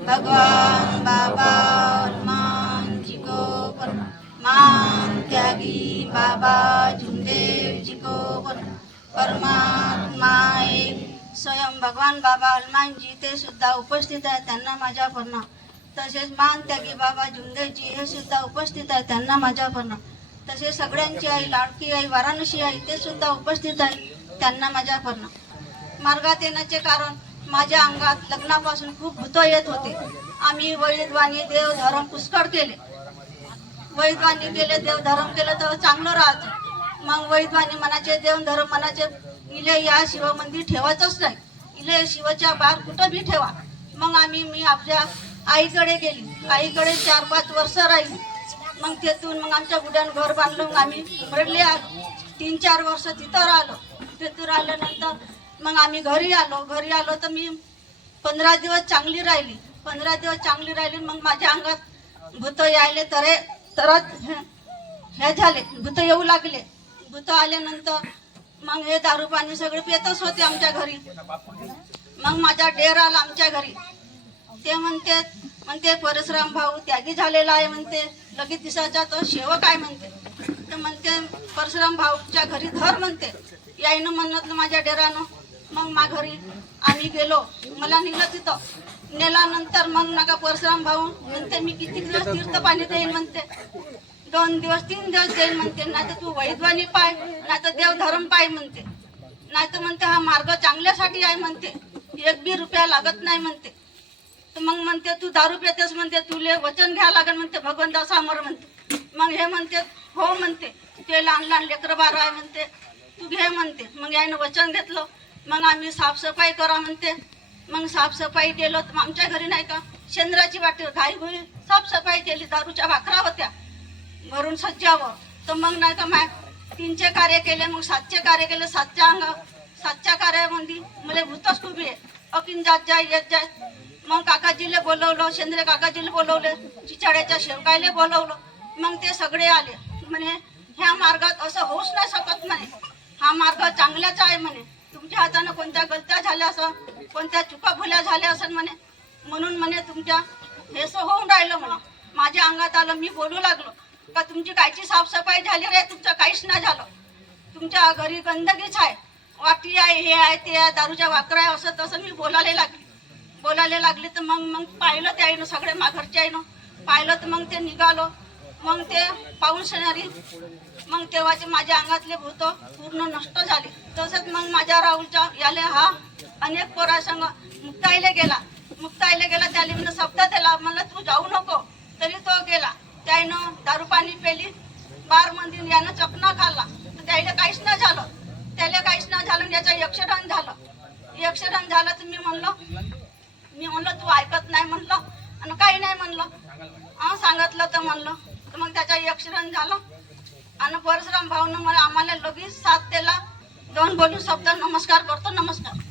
भगवान बाबा हनुमान जी को मान त्यागी बाबा झुंदेव जी को परमात्मा एक स्वयं भगवान बाबा हनुमानजी ते सुद्धा उपस्थित आहे त्यांना माझ्या प्रणाम तसेच मान त्यागी बाबा झुंदेवजी हे सुद्धा उपस्थित आहे त्यांना माझ्या प्रणाम तसेच सगळ्यांची आई लाडकी आई वाराणसी आई ते सुद्धा उपस्थित आहे त्यांना माझ्या प्रणाम मार्गात येण्याचे कारण माझ्या अंगात लग्नापासून खूप भूत येत होते. आम्ही वैदवाणी देव धर्म पुष्कळ केले. वैदवाणी केले देव धर्म केलं तर चांगलं राहतं. मग वैदवाणी मनाचे देव धर्म मनाचे इले या शिव मंदिर ठेवायचंच नाही. इले शिवच्या बाहेर कुठं बी ठेवा. मग आम्ही मी आपल्या आईकडे गेली. आईकडे चार पाच वर्ष राहिली. मग तेथून मग आमच्या गुड्यान घर बांधलं. मग आम्ही उमरडले आलो. तीन चार वर्ष तिथं राहिलो. तिथून राहिल्यानंतर मग आम्ही घरी आलो. घरी आलो तर मी पंधरा दिवस चांगली राहिली. पंधरा दिवस चांगली राहिली मग माझ्या अंगात भूत यायले तरे तरच हे- हे झाले. भूत येऊ लागले. भूत आल्यानंतर मग हे दारू पाणी सगळे पेतच होते आमच्या घरी. मग माझा डेर आला आमच्या घरी. ते म्हणते म्हणते परशुराम भाऊ त्यागी झालेला आहे म्हणते. लगेच दिसायचा तो सेवक आहे म्हणते. तर म्हणते परशुराम भाऊच्या घरी धर म्हणते. याईनं म्हणत माझ्या डेरानं मग मा घरी आम्ही गेलो. मला नेलं तिथं. नेल्यानंतर मग नका परशुराम भाऊ म्हणते मी किती दिवस तीर्थ पाणी देईन? म्हणते. दोन दिवस तीन दिवस देईन म्हणते. नाही तर तू वैद्वानी पाय नाही तर देव धर्म पाय म्हणते. नाही तर म्हणते हा मार्ग चांगल्यासाठी आहे म्हणते. एक बी रुपया लागत नाही म्हणते. तर मग म्हणते तू दारू पेतेस म्हणते. तुले वचन घ्या लागेल म्हणते. भगवंता समोर म्हणते. मग हे म्हणते हो म्हणते. ते लहान लहान लेकरं बार आहे म्हणते. तू घे म्हणते. मग यानं वचन घेतलं. मग आम्ही साफसफाई करा म्हणते. मग साफसफाई केलं तर आमच्या घरी नाही का शेंद्राची वाटी घाई घाई साफसफाई केली दारूच्या भाकरा होत्या. भरून सज्जावर तर मग नाही का माय तीनचे कार्य केले मग सातचे कार्य केले सातच्या अंग सातच्या कार्यामध्ये मला भूतच खूप आहे. अकिन जात जाय येत जाय. मग काकाजीला बोलवलं शेंद्रे काकाजीला बोलवले चिचाड्याच्या शेवकायला बोलवलं. मग ते सगळे आले. म्हणे ह्या मार्गात असं होऊच नाही शकत म्हणे. हा मार्ग चांगलाच आहे म्हणे. तुमच्या हातानं कोणत्या गलत्या झाल्या असं कोणत्या चुका भुल्या झाल्या असं म्हणे म्हणून म्हणे तुमच्या हे होऊन राहिलं म्हणे. माझ्या अंगात आलं मी बोलू लागलो. का तुमची कायची साफसफाई झाली रे? तुमचं काहीच नाही झालं. तुमच्या घरी गंदगीच आहे. वाटी आहे हे आहे ते आहे दारूच्या वाकरा आहे असं तसं मी बोलायला लागली. बोलायला लागले तर मग मग पाहिलं ते आईनं सगळे माघरच्या आईनं. पाहिलं तर मग ते निघालो. मग ते पाहून शेणारी मग तेव्हाचे माझ्या अंगातले भूत पूर्ण नष्ट झाले. तसंच मग माझ्या राहुलच्या याले हा अनेक पोरासंग मुक्ताईला गेला. मुक्ताईला गेला त्याला मी शब्द दिला म्हणलं तू जाऊ नको. तरी तो गेला. त्यानं दारू पाणी पेली. बार मंदिर यानं चकना खाल्ला. तर त्याला काहीच नाही झालं. त्याला काहीच नाही झालं याचं यक्षरण झालं. यक्षरण झालं तर मी म्हणलं मी म्हणलं तू ऐकत नाही म्हणलं. आणि काही नाही म्हणलं. हा सांगितलं तर म्हणलं. तर मग त्याचा ॲक्सिडेंट झालं. आणि परशुराम भाऊनं मला आम्हाला लगेच साथ दिला. दोन बोलून शब्द नमस्कार करतो नमस्कार.